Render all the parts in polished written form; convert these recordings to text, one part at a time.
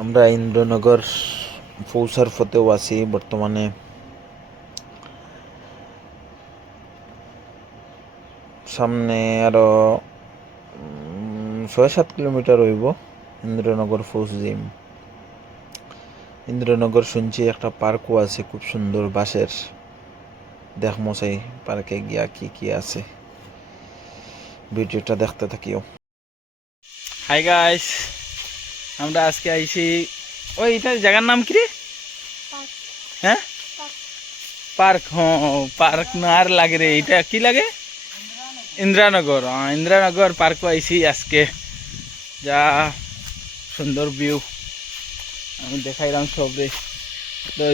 আমরা ইন্দ্রনগর পৌঁছার পথেও আছি বর্তমানে। সামনে আরো 6-7 কিলোমিটার হইব ইন্দ্রনগর পৌঁছিম। ইন্দ্রনগর শুনছি একটা পার্কও আছে খুব সুন্দর বাঁশের। দেখমো সেই পার্কে গিয়া কি কি আছে, ভিডিওটা দেখতে থাকিও। হাই গাইস, আমরা আজকে আইছি ওই এটার জায়গার নাম কি রে? হ্যাঁ, পার্ক। হ্যাঁ, পার্ক না আর লাগে রে, এটা কি লাগে? ইন্দ্রানগর। ইন্দ্রানগর পার্ক আইছি আজকে। যা সুন্দর ভিউ, আমি দেখাইলাম সব রে।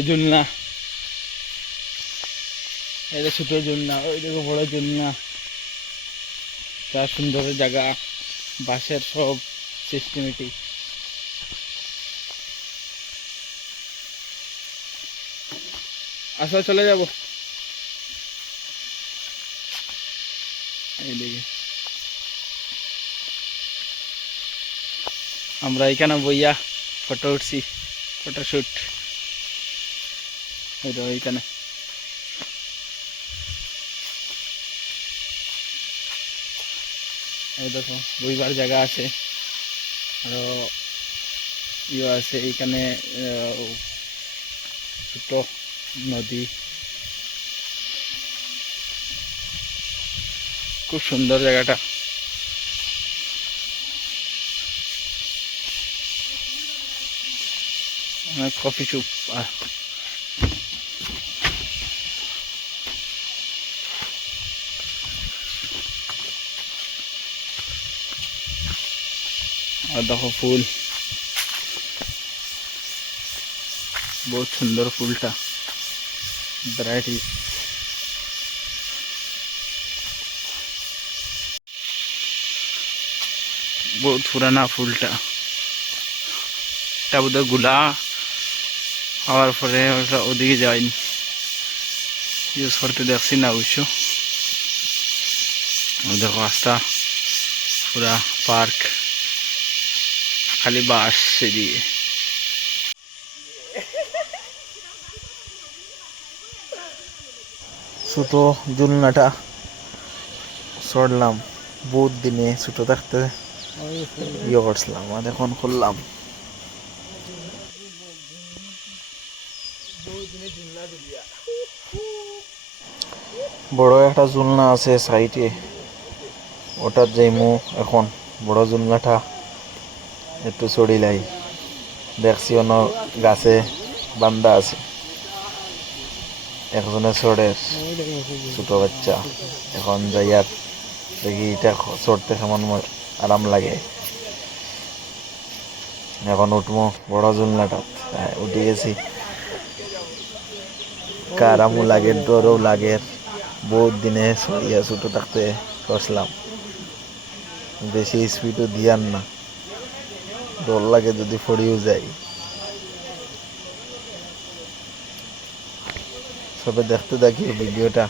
ঝুলনা, এটা ছোট ঝুলনা, ওই দেখো বড় ঝুলনা। যা সুন্দর জায়গা, বাঁশের সব সিস্টেমেটিক। আসো চলে যাব এইদিকে। আমরা এখানে বইয়া ফটো উঠছি, ফটোশুট এইখানে। এই দেখো বইবার জায়গা আছে, আরো ইয়ে আছে এইখানে, ছোট নদী, খুব সুন্দর জায়গাটা। কফি শুপ। আর দেখো ফুল, বহুত সুন্দর ফুলটা, ভ্যারাইটি। বহুত পুরানা ফুলটা, এটা বোধহয় গুলা হওয়ার পরে ওটা ওদিকে যায়নি, ইউজ করতে দেখছি না অবশ্য। দেখো রাস্তা পুরা পার্ক, খালি বাস সেদিকে। ছোট ঝুলনাটা চড়লাম, বহুত দিনে ছোট থাকতে ইয়ে করছিলাম, আর এখন করলাম। বড় একটা ঝুলনা আছে সাইডে, ওটার যাইমু এখন। বড় ঝুলনাটা একটু চড়িলাই, দেখছি অন্য গাছে বান্দা আছে, একজনে চড়ে, ছোট বাচ্চা। এখন যাই আর দেখি এটা চড়তে কেমন আরাম লাগে। এখন উঠবো বড় ঝুলনাটা, উঠে গেছি। আরামও লাগে, ডরও লাগে। বহুত দিনে চড়িয়া ছোট থাকতে চড়ছিলাম, বেশি স্পিডও দিয়ার না, ডর লাগে যদি পড়িও যাই। সবে দেখতে থাকি ভিডিওটা।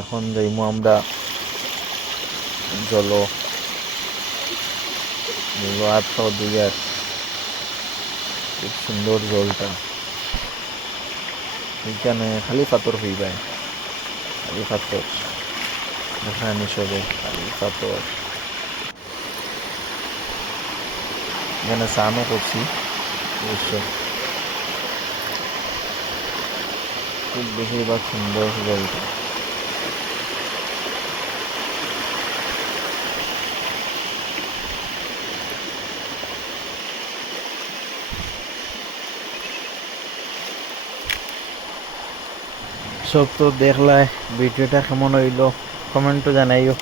এখন যাইমু আমরা আটটাও দিকে। খুব সুন্দর জলটা, এখানে খালি পাথর হইবাই, খালি পাথর দেখানি সবে, খালি পাথর। এখানে স্নানও করছি অবশ্য, খুব বেশিরভাগ সুন্দর জলটা। সব তো দেখলাই, ভিডিওটা কেমন হইলো কমেন্টও জানাইও।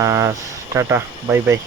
আর টাটা, বাই বাই।